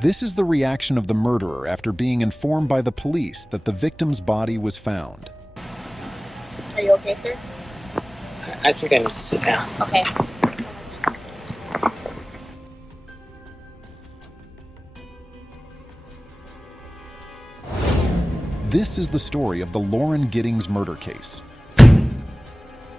This is the reaction of the murderer after being informed by the police that the victim's body was found. Are you okay, sir? I think I need to sit down. Okay. This is the story of the Lauren Giddings murder case.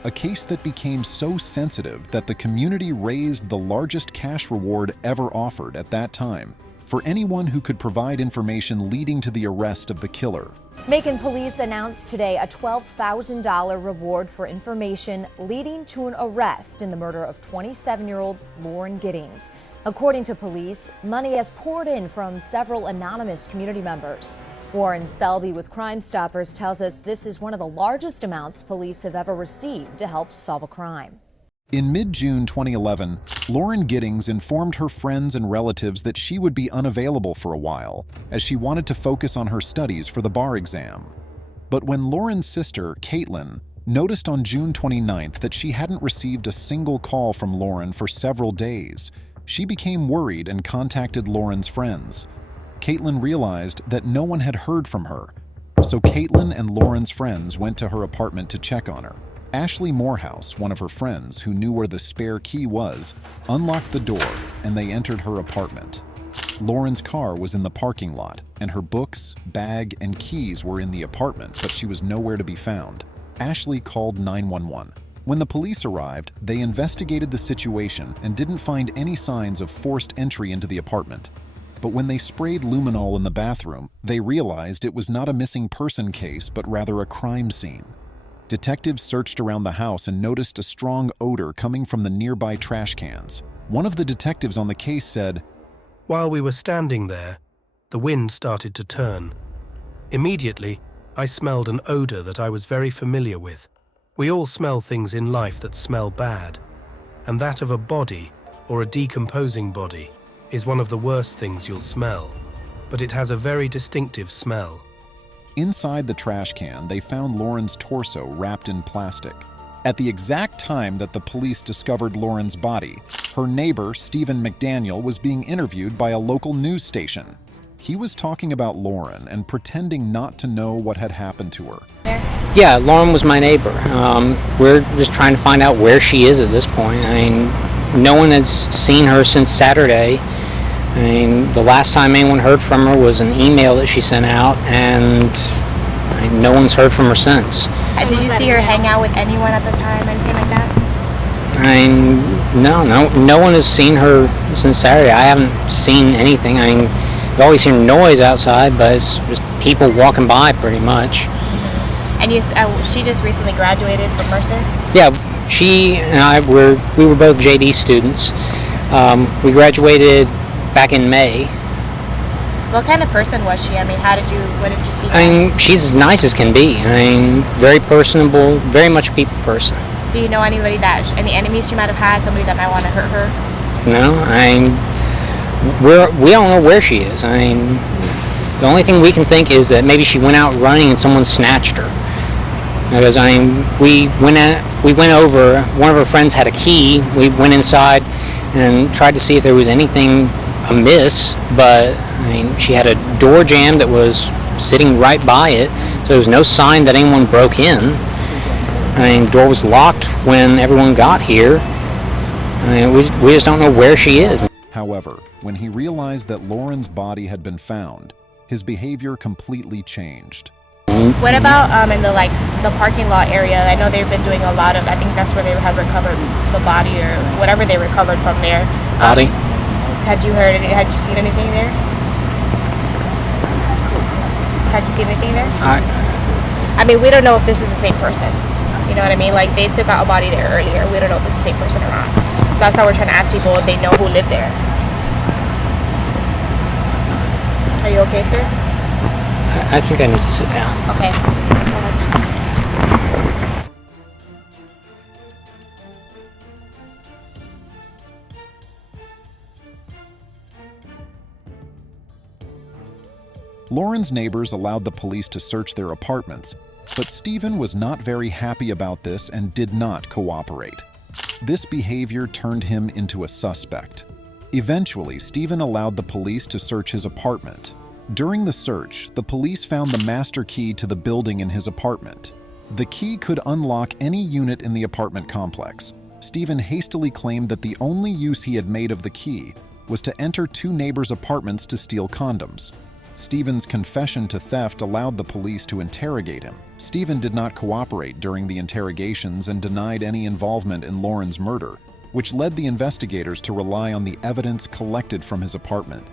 A case that became so sensitive that the community raised the largest cash reward ever offered at that time for anyone who could provide information leading to the arrest of the killer. Macon police announced today a $12,000 reward for information leading to an arrest in the murder of 27-year-old Lauren Giddings. According to police, money has poured in from several anonymous community members. Warren Selby with Crime Stoppers tells us this is one of the largest amounts police have ever received to help solve a crime. In mid-June 2011, Lauren Giddings informed her friends and relatives that she would be unavailable for a while, as she wanted to focus on her studies for the bar exam. But when Lauren's sister, Caitlin, noticed on June 29th that she hadn't received a single call from Lauren for several days, she became worried and contacted Lauren's friends. Caitlin realized that no one had heard from her, so Caitlin and Lauren's friends went to her apartment to check on her. Ashley Morehouse, one of her friends who knew where the spare key was, unlocked the door and they entered her apartment. Lauren's car was in the parking lot and her books, bag, and keys were in the apartment, but she was nowhere to be found. Ashley called 911. When the police arrived, they investigated the situation and didn't find any signs of forced entry into the apartment. But when they sprayed luminol in the bathroom, they realized it was not a missing person case, but rather a crime scene. Detectives searched around the house and noticed a strong odor coming from the nearby trash cans. One of the detectives on the case said, "While we were standing there, the wind started to turn. Immediately, I smelled an odor that I was very familiar with. We all smell things in life that smell bad, and that of a body or a decomposing body is one of the worst things you'll smell, but it has a very distinctive smell." Inside the trash can, they found Lauren's torso wrapped in plastic. At the exact time that the police discovered Lauren's body, her neighbor, Stephen McDaniel, was being interviewed by a local news station. He was talking about Lauren and pretending not to know what had happened to her. Yeah, Lauren was my neighbor. We're just trying to find out where she is at this point. I mean, no one has seen her since Saturday. I mean, the last time anyone heard from her was an email that she sent out, and no one's heard from her since. Did you see her hang out with anyone at the time, anything like that? I mean, no one has seen her since Saturday. I haven't seen anything. I mean, you always hear noise outside, but it's just people walking by pretty much. And she just recently graduated from Mercer? Yeah, she and I we were both JD students. We graduated back in May. What kind of person was she? I mean, what did you see? I mean, she's as nice as can be. I mean, very personable, very much a people person. Do you know any enemies she might have had, somebody that might want to hurt her? No, I mean, we don't know where she is. I mean, the only thing we can think is that maybe she went out running and someone snatched her. Because, I mean, we went over, one of her friends had a key, we went inside and tried to see if there was anything amiss, but I mean, she had a door jamb that was sitting right by it, so there was no sign that anyone broke in. I mean, the door was locked when everyone got here. I mean, we just don't know where she is. However, when he realized that Lauren's body had been found, his behavior completely changed. What about in the parking lot area? I know they've been doing a lot of, I think that's where they have recovered the body or whatever they recovered from there. Body? Had you seen anything there? Had you seen anything there? I mean, we don't know if this is the same person. You know what I mean? Like, they took out a body there earlier. We don't know if it's the same person or not. So that's why we're trying to ask people if they know who lived there. Are you okay, sir? I think I need to sit down. Okay. Lauren's neighbors allowed the police to search their apartments, but Stephen was not very happy about this and did not cooperate. This behavior turned him into a suspect. Eventually, Stephen allowed the police to search his apartment. During the search, the police found the master key to the building in his apartment. The key could unlock any unit in the apartment complex. Stephen hastily claimed that the only use he had made of the key was to enter two neighbors' apartments to steal condoms. Stephen's confession to theft allowed the police to interrogate him. Stephen did not cooperate during the interrogations and denied any involvement in Lauren's murder, which led the investigators to rely on the evidence collected from his apartment.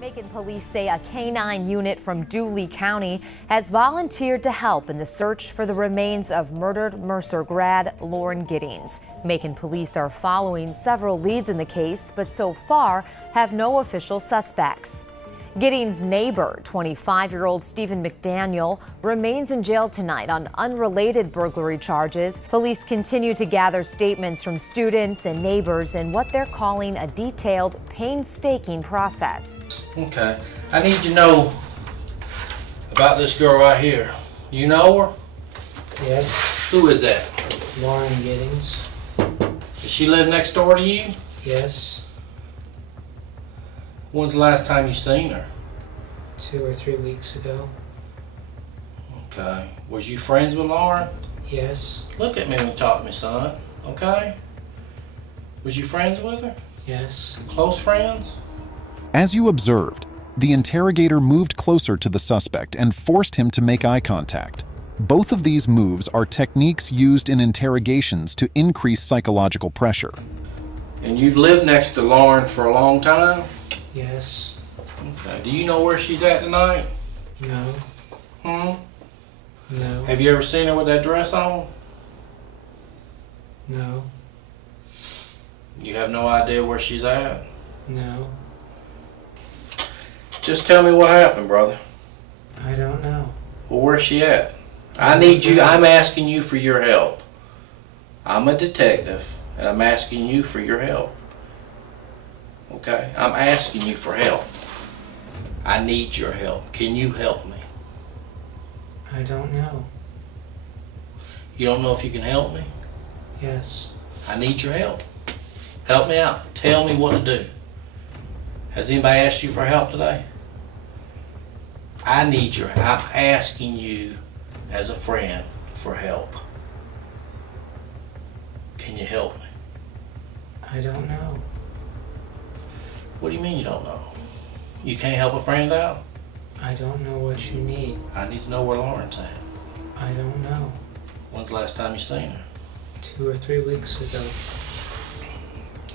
Macon police say a K-9 unit from Dooley County has volunteered to help in the search for the remains of murdered Mercer grad Lauren Giddings. Macon police are following several leads in the case, but so far have no official suspects. Giddings' neighbor, 25-year-old Stephen McDaniel, remains in jail tonight on unrelated burglary charges. Police continue to gather statements from students and neighbors in what they're calling a detailed, painstaking process. Okay, I need to know about this girl right here. You know her? Yes, Who is that? Lauren Giddings. Does she live next door to you? Yes, When's the last time you seen her? 2 or 3 weeks ago. Okay. Was you friends with Lauren? Yes, Look at me when you talk to me, son. Okay? Was you friends with her? yes, Close friends? As you observed, the interrogator moved closer to the suspect and forced him to make eye contact. Both of these moves are techniques used in interrogations to increase psychological pressure. And you've lived next to Lauren for a long time? yes, Okay. Do you know where she's at tonight? no, no, Have you ever seen her with that dress on? no, You have no idea where she's at? no, Just tell me what happened, brother. I don't know. Well, where's she at? I'm asking you for your help. I'm a detective, and I'm asking you for your help. Okay? I'm asking you for help. I need your help. Can you help me? I don't know. You don't know if you can help me? Yes, I need your help. Help me out. Tell me what to do. Has anybody asked you for help today? I'm asking you as a friend for help. Can you help me? I don't know. What do you mean you don't know? You can't help a friend out? I don't know what you need. I need to know where Lauren's at. I don't know. When's the last time you seen her? 2 or 3 weeks ago.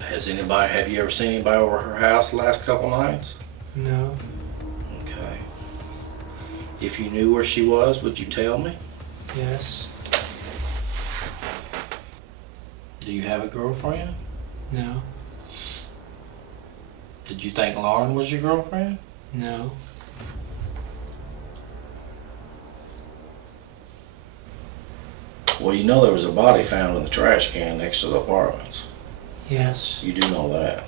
Have you ever seen anybody over her house the last couple nights? No, Okay. If you knew where she was, would you tell me? yes, Do you have a girlfriend? no, Did you think Lauren was your girlfriend? no, Well, you know there was a body found in the trash can next to the apartments. yes, You do know that.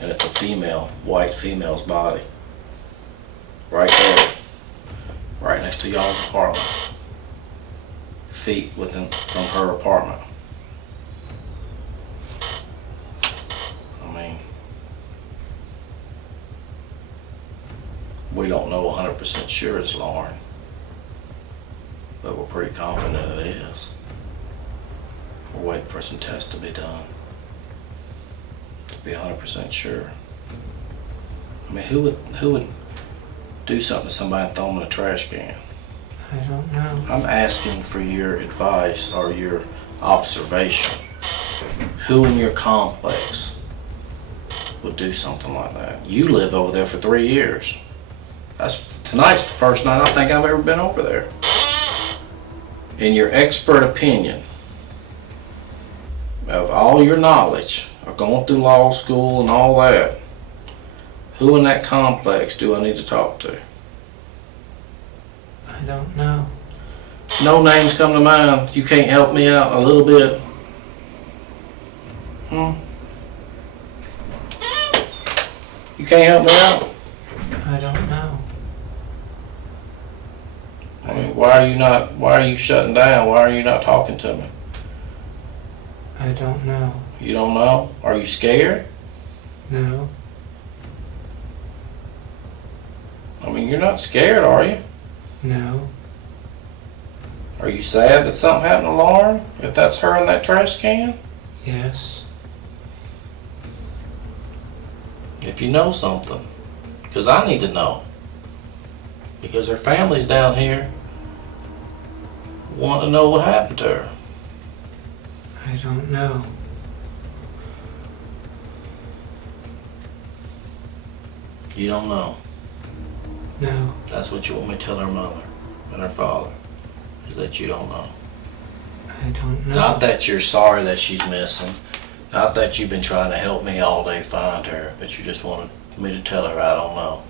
And it's a female, white female's body. Right there. Right next to y'all's apartment. Feet from her apartment. I mean, we don't know 100% sure it's Lauren, but we're pretty confident it is. We're waiting for some tests to be done to be 100% sure. I mean, who would do something to somebody and throw them in a trash can? I don't know. I'm asking for your advice or your observation. Who in your complex would do something like that? You lived over there for 3 years. Tonight's the first night I think I've ever been over there. In your expert opinion, of all your knowledge of going through law school and all that, who in that complex do I need to talk to? I don't know. No names come to mind. You can't help me out a little bit? You can't help me out? I don't know. I mean, why are you shutting down? Why are you not talking to me? I don't know. You don't know? Are you scared? No. I mean, you're not scared, are you? No. Are you sad that something happened to Lauren? If that's her in that trash can? Yes. If you know something. Because I need to know. Because her family's down here wanting to know what happened to her. I don't know. You don't know. No. That's what you want me to tell her mother and her father. Is that you don't know. I don't know. Not that you're sorry that she's missing. Not that you've been trying to help me all day find her. But you just wanted me to tell her I don't know.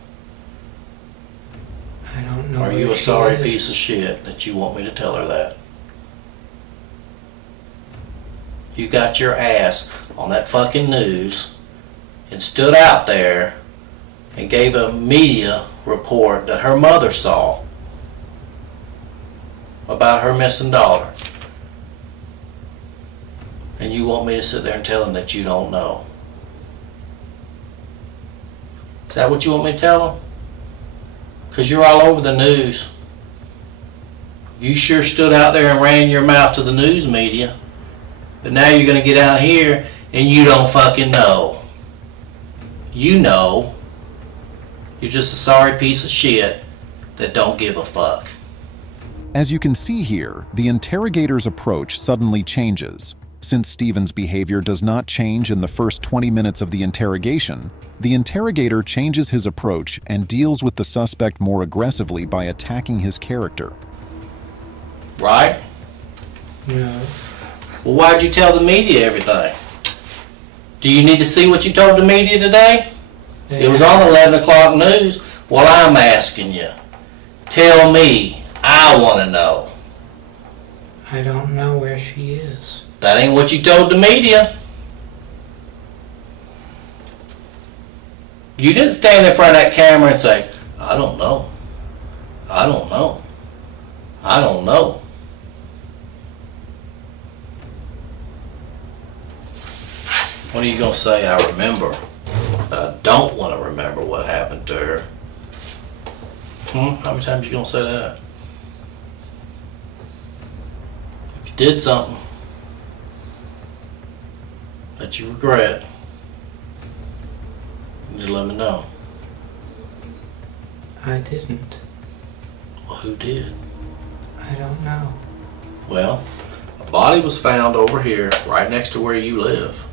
I don't know. Are where you a she sorry is. piece of shit that you want me to tell her that? You got your ass on that fucking news and stood out there and gave a media report that her mother saw about her missing daughter. And you want me to sit there and tell them that you don't know. Is that what you want me to tell them? Because you're all over the news. You sure stood out there and ran your mouth to the news media. But now you're going to get out here and you don't fucking know. You know. You're just a sorry piece of shit that don't give a fuck. As you can see here, the interrogator's approach suddenly changes. Since Stephen's behavior does not change in the first 20 minutes of the interrogation, the interrogator changes his approach and deals with the suspect more aggressively by attacking his character. Right? No. Well, why'd you tell the media everything? Do you need to see what you told the media today? It was on the 11 o'clock news. Well, I'm asking you. Tell me. I want to know. I don't know where she is. That ain't what you told the media. You didn't stand in front of that camera and say, I don't know. I don't know. I don't know. What are you going to say? I remember. I don't want to remember what happened to her. How many times you going to say that? If you did something that you regret, you need to let me know. I didn't. Well, who did? I don't know. Well, a body was found over here, right next to where you live.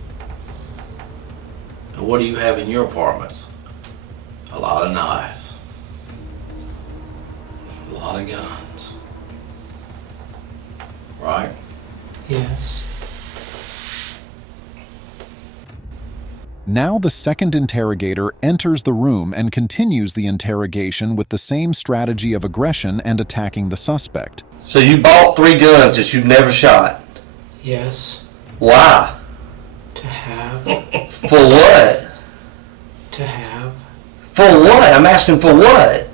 And what do you have in your apartments? A lot of knives. A lot of guns. Right? Yes. Now the second interrogator enters the room and continues the interrogation with the same strategy of aggression and attacking the suspect. So you bought 3 guns that you've never shot. Yes. Why? To have. For what? To have. For what? I'm asking for what?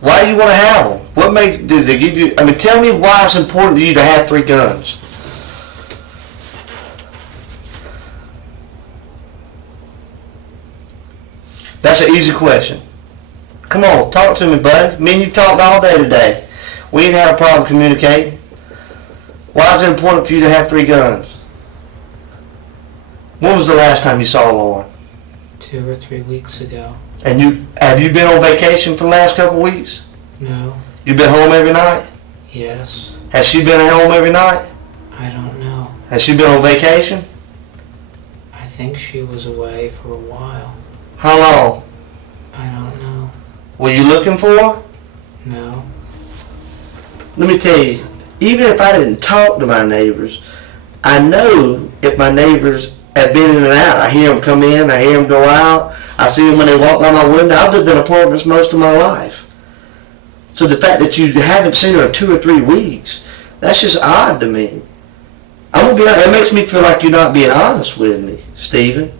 Why do you want to have them? What makes, did they give you, I mean, tell me why it's important to you to have 3 guns. That's an easy question. Come on, talk to me, buddy. Me and you've talked all day today. We ain't had a problem communicating. Why is it important for you to have 3 guns? When was the last time you saw Lauren? 2 or 3 weeks ago. And have you been on vacation for the last couple of weeks? No. You been home every night? Yes. Has she been at home every night? I don't know. Has she been on vacation? I think she was away for a while. How long? I don't know. Were you looking for her? No. Let me tell you, even if I didn't talk to my neighbors, I know if my neighbors have been in and out. I hear them come in, I hear them go out, I see them when they walk by my window. I've lived in apartments most of my life. So the fact that you haven't seen her in 2 or 3 weeks, that's just odd to me. I'm gonna be honest, it makes me feel like you're not being honest with me, Stephen.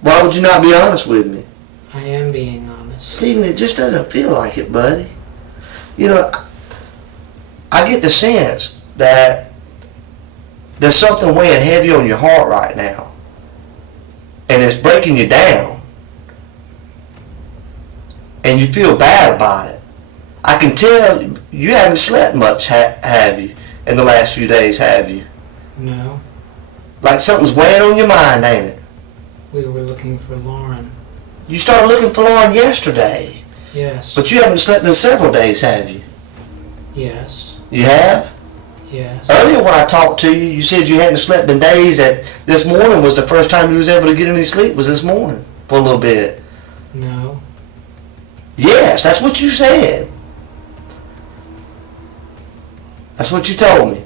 Why would you not be honest with me? I am being honest. Stephen, it just doesn't feel like it, buddy. You know, I get the sense that there's something weighing heavy on your heart right now. And it's breaking you down. And you feel bad about it. I can tell you haven't slept much, have you, in the last few days, have you? No. Like something's weighing on your mind, ain't it? We were looking for Lauren. You started looking for Lauren yesterday. Yes. But you haven't slept in several days, have you? Yes. You have? Yes. Earlier when I talked to you, you said you hadn't slept in days, that this morning was the first time you was able to get any sleep, was this morning, for a little bit. No. Yes, that's what you said. That's what you told me.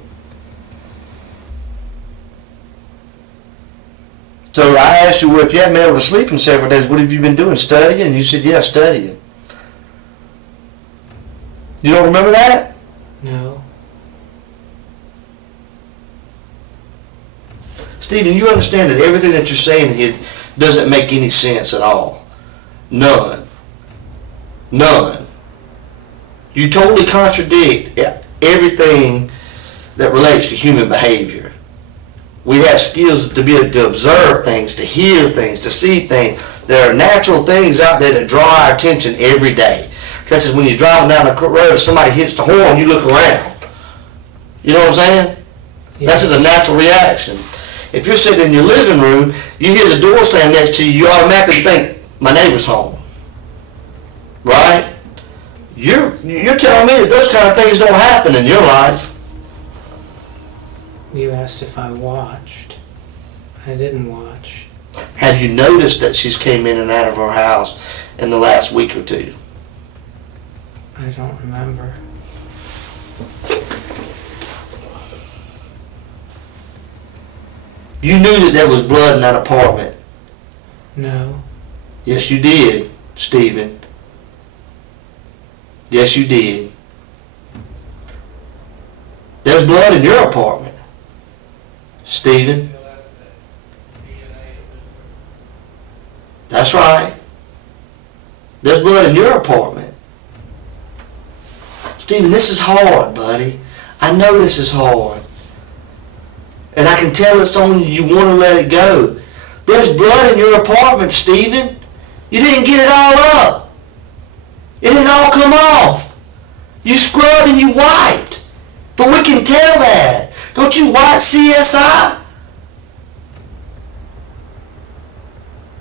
So I asked you, well, if you haven't been able to sleep in several days, what have you been doing, studying? And you said, yeah, studying. You don't remember that? No. Stephen, you understand that everything that you're saying here doesn't make any sense at all. None. None. You totally contradict everything that relates to human behavior. We have skills to be able to observe things, to hear things, to see things. There are natural things out there that draw our attention every day. Such as when you're driving down the road, somebody hits the horn, you look around. You know what I'm saying? Yeah. That's just a natural reaction. If you're sitting in your living room, you hear the door slam next to you, you automatically think, my neighbor's home. Right? You're telling me that those kind of things don't happen in your life. You asked if I watched. I didn't watch. Have you noticed that she's came in and out of our house in the last week or two? I don't remember. You knew that there was blood in that apartment. No. Yes, you did, Stephen. Yes, you did. There's blood in your apartment, Stephen. That's right. There's blood in your apartment. Stephen, this is hard, buddy. I know this is hard. And I can tell it's on you. You want to let it go. There's blood in your apartment, Stephen. You didn't get it all up. It didn't all come off. You scrubbed and you wiped. But we can tell that. Don't you wipe CSI?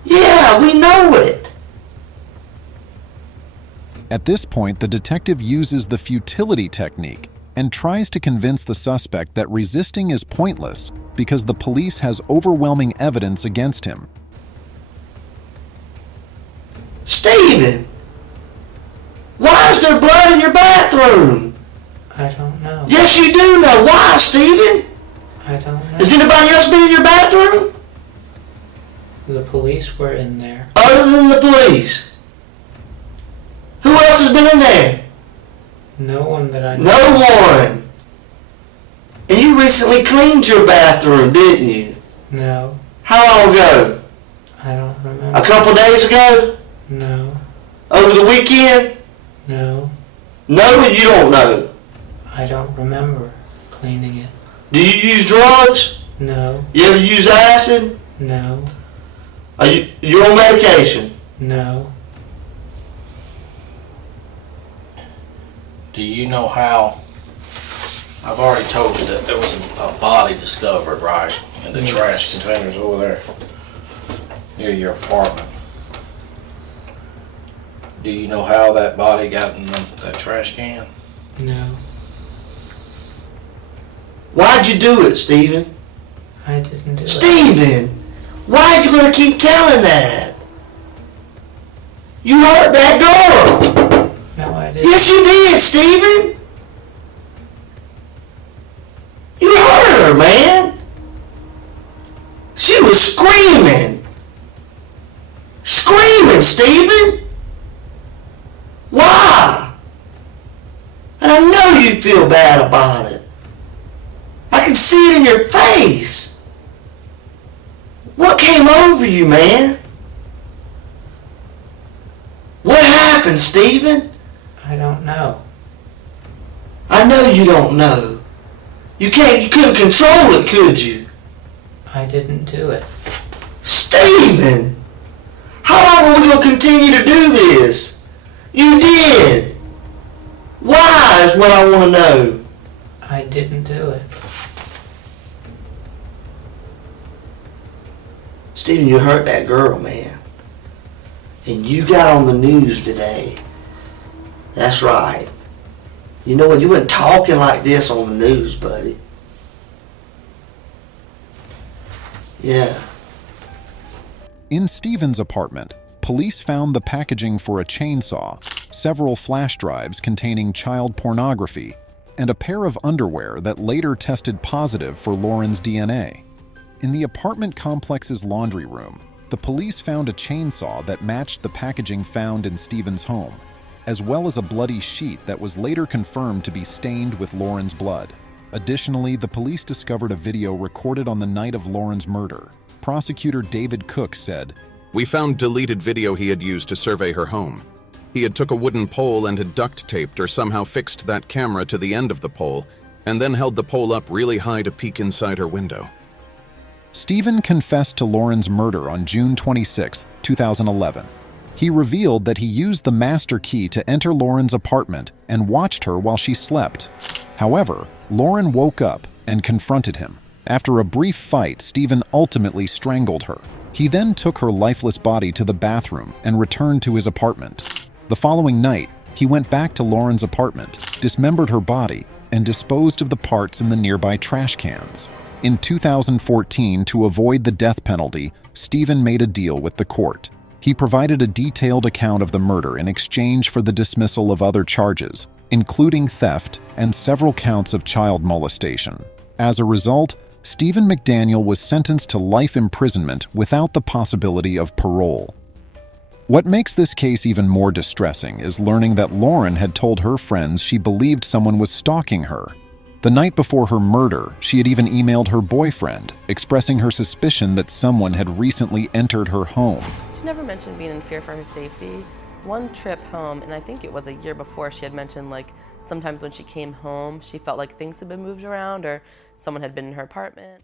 Yeah, we know it. At this point, the detective uses the futility technique and tries to convince the suspect that resisting is pointless because the police has overwhelming evidence against him. Stephen, why is there blood in your bathroom? I don't know. Yes, you do know. Why, Stephen? I don't know. Has anybody else been in your bathroom? The police were in there. Other than the police? Who else has been in there? No one that I know. No one. And you recently cleaned your bathroom, didn't you? No. How long ago? I don't remember. A couple days ago? No. Over the weekend? No. No, but you don't know. I don't remember cleaning it. Do you use drugs? No. You ever use acid? No. Are you on medication? No. Do you know how? I've already told you that there was a body discovered, right, in the Yes. trash containers over there near your apartment. Do you know how that body got in that trash can? No. Why'd you do it, Stephen? I didn't do it. Stephen! Why are you going to keep telling that? You hurt that girl! No, I didn't. Yes, you did, Stephen! You hurt her, man! She was screaming! Screaming, Stephen! Why? And I know you feel bad about it. I can see it in your face. What came over you, man? What happened, Stephen? I don't know. I know you don't know. You couldn't control it, could you? I didn't do it. Stephen! How long are we going to continue to do this? You did! Why is what I want to know. I didn't do it. Stephen, you hurt that girl, man. And you got on the news today. That's right. You know what? You weren't talking like this on the news, buddy. Yeah. In Stephen's apartment, police found the packaging for a chainsaw, several flash drives containing child pornography, and a pair of underwear that later tested positive for Lauren's DNA. In the apartment complex's laundry room, the police found a chainsaw that matched the packaging found in Stephen's home, as well as a bloody sheet that was later confirmed to be stained with Lauren's blood. Additionally, the police discovered a video recorded on the night of Lauren's murder. Prosecutor David Cook said, "We found deleted video he had used to survey her home. He had took a wooden pole and had duct taped or somehow fixed that camera to the end of the pole, and then held the pole up really high to peek inside her window." Stephen confessed to Lauren's murder on June 26, 2011. He revealed that he used the master key to enter Lauren's apartment and watched her while she slept. However, Lauren woke up and confronted him. After a brief fight, Stephen ultimately strangled her. He then took her lifeless body to the bathroom and returned to his apartment. The following night, he went back to Lauren's apartment, dismembered her body, and disposed of the parts in the nearby trash cans. In 2014, to avoid the death penalty, Stephen made a deal with the court. He provided a detailed account of the murder in exchange for the dismissal of other charges, including theft and several counts of child molestation. As a result, Stephen McDaniel was sentenced to life imprisonment without the possibility of parole. What makes this case even more distressing is learning that Lauren had told her friends she believed someone was stalking her. The night before her murder, she had even emailed her boyfriend, expressing her suspicion that someone had recently entered her home. She never mentioned being in fear for her safety. One trip home, and I think it was a year before, she had mentioned like sometimes when she came home, she felt like things had been moved around or someone had been in her apartment.